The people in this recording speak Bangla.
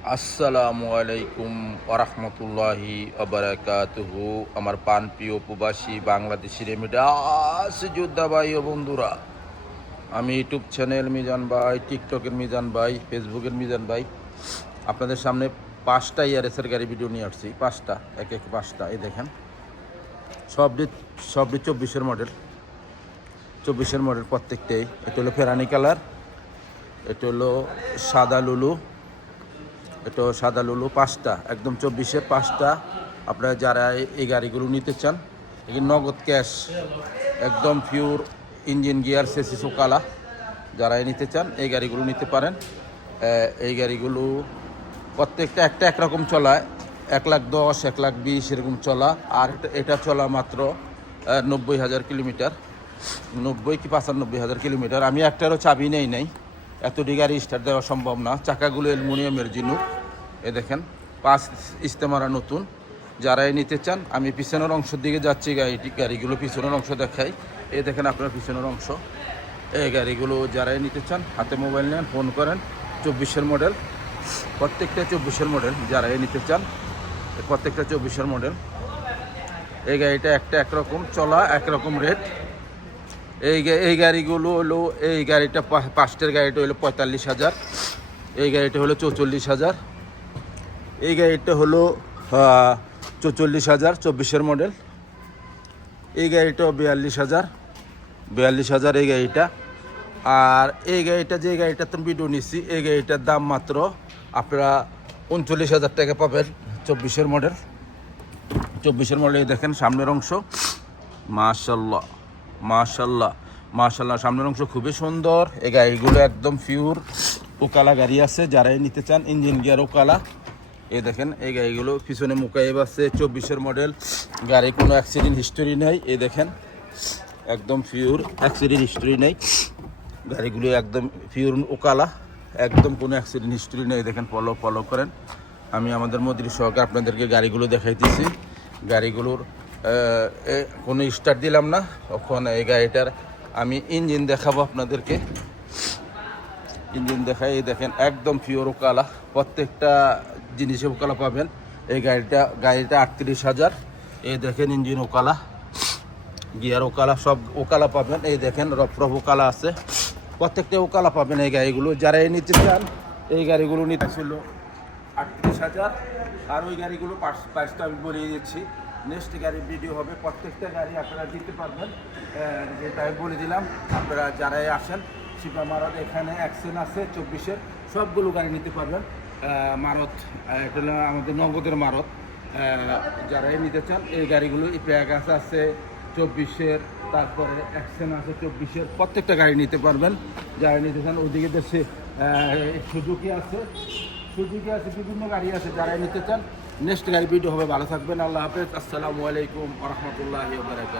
আসসালামু আলাইকুম ওরহমতুল্লাহি আবরাকাতুহু। আমার প্রিয় প্রবাসী বাংলাদেশি রেমিডাস যোদ্ধা ভাই ও বন্ধুরা, আমি ইউটিউব চ্যানেল মিজান ভাই, টিকটকের মিজান ভাই, ফেসবুকের মিজান ভাই আপনাদের সামনে 5টা ইয়ারএসের গাড়ি ভিডিও নিয়ে আসছি। 5টা, এক 5টা। এই দেখেন, সবটি 24-এর মডেল, 24-এর মডেল প্রত্যেকটাই। এটা হলো ফেরানি কালার, এটা হলো সাদা লুলু, এটা সাদা লুলু। 5টা একদম 24-এর 5টা। আপনারা যারা এই গাড়িগুলো নিতে চান, এই নগদ ক্যাশ, একদম পিওর ইঞ্জিন গিয়ার সেসিস কালা, যারা নিতে চান এই গাড়িগুলো নিতে পারেন। এই গাড়িগুলো প্রত্যেকটা একটা একরকম চলায়, 1,10,000, 1,20,000 এরকম চলা। আর এটা চলা মাত্র 90,000 কিলোমিটার, 90 কি 95,000 কিলোমিটার। আমি একটারও চাবি নাই, এতটি গাড়ি স্টার্ট দেওয়া সম্ভব না। চাকাগুলো অ্যালুমিনিয়ামের জিনুক। এ দেখেন, 5 ইস্তেমারা নতুন। যারাই নিতে চান, আমি পিছনের অংশের দিকে যাচ্ছি, গাড়িগুলো পিছনের অংশ দেখাই। এই দেখেন আপনার পিছনের অংশ। এই গাড়িগুলো যারাই নিতে চান, হাতে মোবাইল নেন, ফোন করেন। 24-এর মডেল, প্রত্যেকটা 24-এর মডেল। যারাই নিতে চান, প্রত্যেকটা 24-এর মডেল। এই গাড়িটা একটা একরকম চলা, একরকম রেট। এই গাড়িগুলো হলো, এই গাড়িটা 5টের গাড়িটা হলো 45,000, এই গাড়িটা হলো 44,000, এই গাড়িটা হলো 44,000, 24-এর মডেল। এই গাড়িটাও 42,000 এই গাড়িটা। আর এই গাড়িটা, যে গাড়িটা তুমি ভিডিও নিচ্ছি, এই গাড়িটার দাম মাত্র আপনারা 39,000 টাকা পাবেন। 24-এর মডেল, 24-এর মডেল। এই দেখেন সামনের অংশ, মাশাল্লাহ মাশাল্লাহ মাশাল্লাহ, সামনের অংশ খুবই সুন্দর। এই গাড়িগুলো একদম পিওর ওকালা গাড়ি আছে, যারাই নিতে চান ইঞ্জিন গিয়ার ওকালা। এই দেখেন, এই গাড়িগুলো পিছনে মুকাইব আছে, 24-এর মডেল। গাড়ি কোনো অ্যাক্সিডেন্ট হিস্টোরি নেই। এই দেখেন, একদম পিওর, অ্যাক্সিডেন্ট হিস্টোরি নেই। গাড়িগুলো একদম পিওর ওকালা, একদম কোনো অ্যাক্সিডেন্ট হিস্টোরি নেই। দেখেন, ফলো করেন। আমি আমাদের মন্ত্রী সহকারে আপনাদেরকে গাড়িগুলো দেখাইতেছি। গাড়িগুলোর কোনো স্টার্ট দিলাম না, ওখানে এই গাড়িটার আমি ইঞ্জিন দেখাবো আপনাদেরকে। ইঞ্জিন দেখাই। এই দেখেন, একদম পিওর ওকালা, প্রত্যেকটা জিনিসে ওকালা পাবেন। এই গাড়িটা 38,000। এই দেখেন, ইঞ্জিন ওকালা, গিয়ার ওকালা, সব ওকালা পাবেন। এই দেখেন, রফ ওকালা আছে, প্রত্যেকটা ওকালা পাবেন এই গাড়িগুলো। যারা নিতে চান, এই গাড়িগুলো নিতে ছিল 38,000। আর ওই গাড়িগুলো প্রাইসটা আমি বলিয়ে দিচ্ছি। নেক্সট গাড়ির ভিডিও হবে, প্রত্যেকটা গাড়ি আপনারা দিতে পারবেন, যেটা আমি বলে দিলাম। আপনারা যারাই আসেন, শিবা মারত এখানে অ্যাকশন আছে 24-এর, সবগুলো গাড়ি নিতে পারবেন। মারত, এটা হলো আমাদের নগদের মারত। যারাই নিতে চান এই গাড়িগুলো, প্যাগাস আছে 24-এর, তারপরে অ্যাকশন আছে 24-এর, প্রত্যেকটা গাড়ি নিতে পারবেন যারা নিতে চান। ওইদিকে দেশে সুজুকি আছে, বিভিন্ন গাড়ি আছে, যারাই নিতে চান। নেক্সট গাড়ি ভিডিও হবে। ভালো থাকবেন, আল্লাহ হাফেজ, আসসালামু আলাইকুম ওয়া রাহমাতুল্লাহি ওয়া বারাকাতুহু।